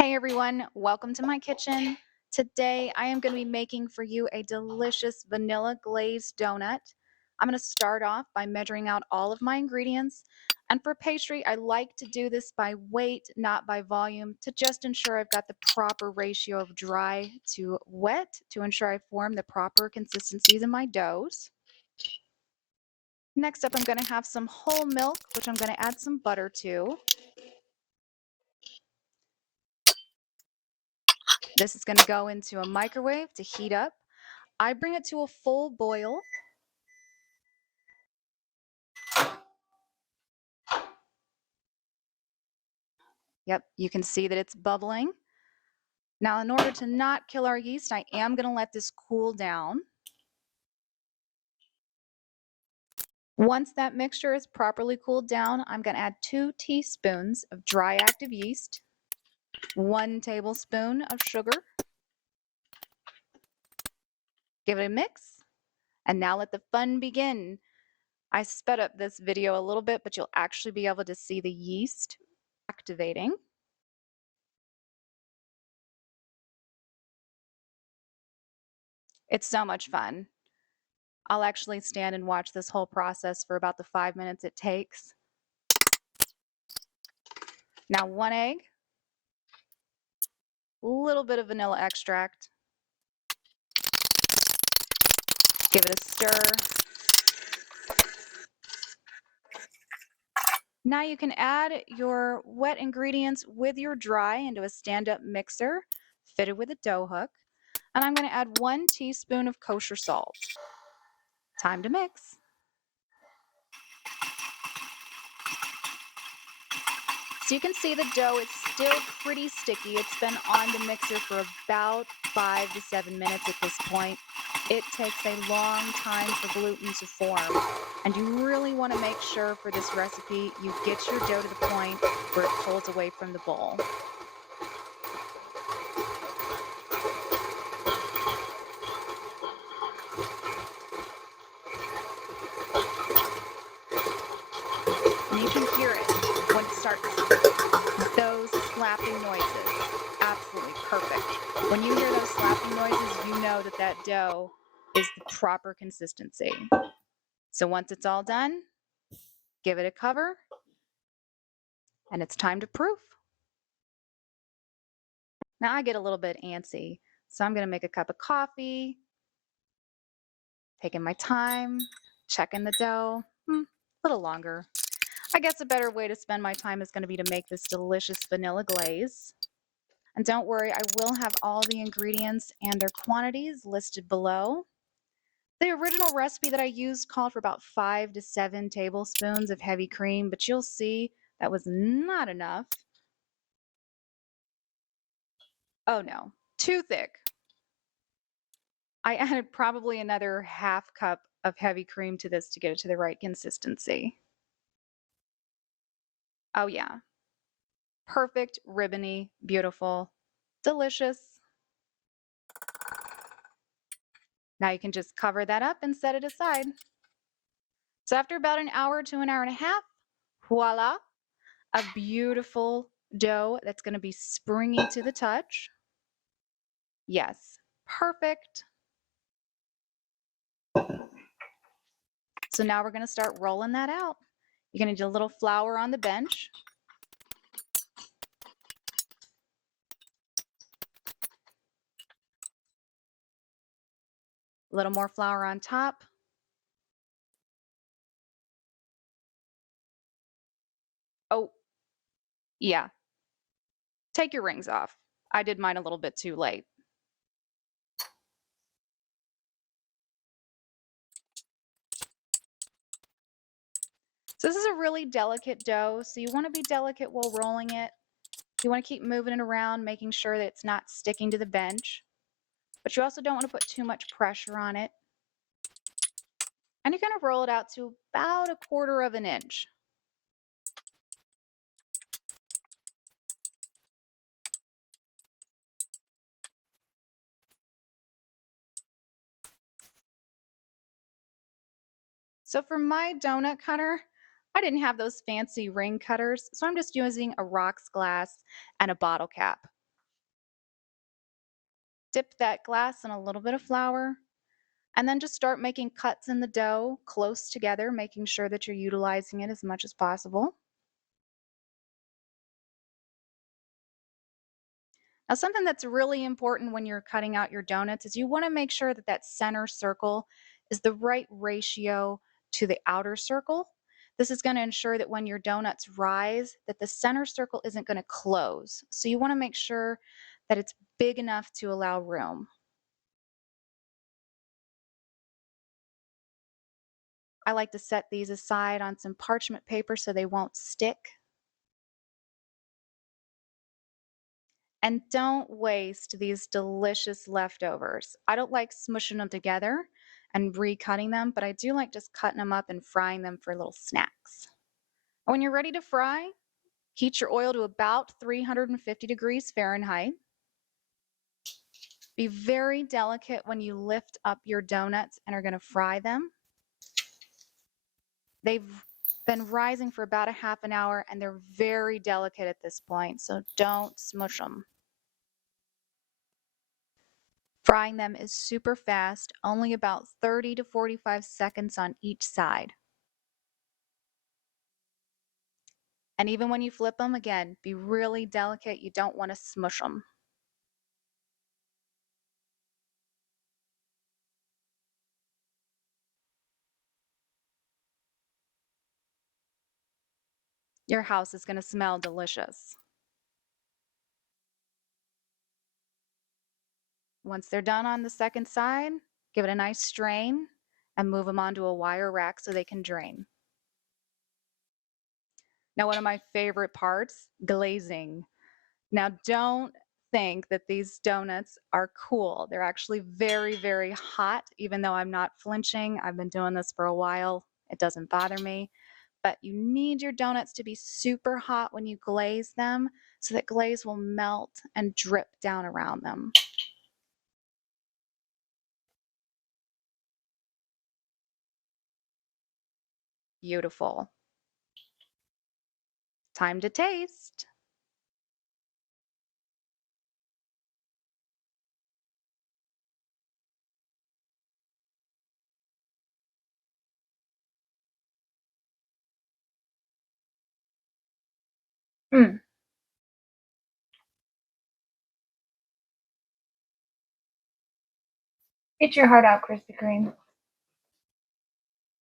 Hey everyone, welcome to my kitchen. Today I am going to be making for you a delicious vanilla glazed donut. I'm going to start off by measuring out all of my ingredients. And for pastry, I like to do this by weight, not by volume, to just ensure I've got the proper ratio of dry to wet to ensure I form the proper consistencies in my doughs. Next up, I'm going to have some whole milk, which I'm going to add some butter to. This is going to go into a microwave to heat up. I bring it to a full boil. Yep, you can see that it's bubbling. Now, in order to not kill our yeast, I am going to let this cool down. Once that mixture is properly cooled down, I'm going to add 2 teaspoons of dry active yeast, 1 tablespoon of sugar. Give it a mix, and now let the fun begin. I sped up this video a little bit, but you'll actually be able to see the yeast activating. It's so much fun. I'll actually stand and watch this whole process for about the 5 minutes it takes. Now 1 egg, a little bit of vanilla extract. Give it a stir. Now you can add your wet ingredients with your dry into a stand-up mixer fitted with a dough hook. And I'm going to add 1 teaspoon of kosher salt. Time to mix. So you can see the dough is still pretty sticky. It's been on the mixer for about 5 to 7 minutes at this point. It takes a long time for gluten to form. And you really want to make sure for this recipe you get your dough to the point where it pulls away from the bowl. And you can hear it when it starts, those slapping noises. Absolutely perfect. When you hear those slapping noises, you know that that dough is the proper consistency. So once it's all done, give it a cover, and it's time to proof. Now I get a little bit antsy, so I'm going to make a cup of coffee, taking my time, checking the dough, a little longer. I guess a better way to spend my time is going to be to make this delicious vanilla glaze. And don't worry, I will have all the ingredients and their quantities listed below. The original recipe that I used called for about 5 to 7 tablespoons of heavy cream, but you'll see that was not enough. Oh no, too thick. I added probably another half cup of heavy cream to this to get it to the right consistency. Oh yeah, perfect, ribbony, beautiful, delicious. Now you can just cover that up and set it aside. So after about an hour to an hour and a half, voila, a beautiful dough that's going to be springy to the touch. Yes, perfect. So now we're going to start rolling that out. You're going to need a little flour on the bench. A little more flour on top. Oh, yeah. Take your rings off. I did mine a little bit too late. So this is a really delicate dough, so you want to be delicate while rolling it. You want to keep moving it around, making sure that it's not sticking to the bench. But you also don't want to put too much pressure on it. And you're going to roll it out to about 1/4 of an inch. So for my donut cutter, I didn't have those fancy ring cutters, so I'm just using a rocks glass and a bottle cap. Dip that glass in a little bit of flour, and then just start making cuts in the dough close together, making sure that you're utilizing it as much as possible. Now, something that's really important when you're cutting out your donuts is you want to make sure that that center circle is the right ratio to the outer circle. This is going to ensure that when your donuts rise, that the center circle isn't going to close. So you want to make sure that it's big enough to allow room. I like to set these aside on some parchment paper so they won't stick. And don't waste these delicious leftovers. I don't like smushing them together and recutting them, but I do like just cutting them up and frying them for little snacks. When you're ready to fry, heat your oil to about 350 degrees Fahrenheit. Be very delicate when you lift up your donuts and are going to fry them. They've been rising for about a half an hour and they're very delicate at this point, so don't smush them. Frying them is super fast, only about 30 to 45 seconds on each side. And even when you flip them, again, be really delicate. You don't want to smush them. Your house is going to smell delicious. Once they're done on the second side, give it a nice strain and move them onto a wire rack so they can drain. Now, one of my favorite parts, glazing. Now, don't think that these donuts are cool. They're actually very, very hot, even though I'm not flinching. I've been doing this for a while. It doesn't bother me. But you need your donuts to be super hot when you glaze them so that glaze will melt and drip down around them. Beautiful. Time to taste. Mm. Eat your heart out, Krispy Kreme.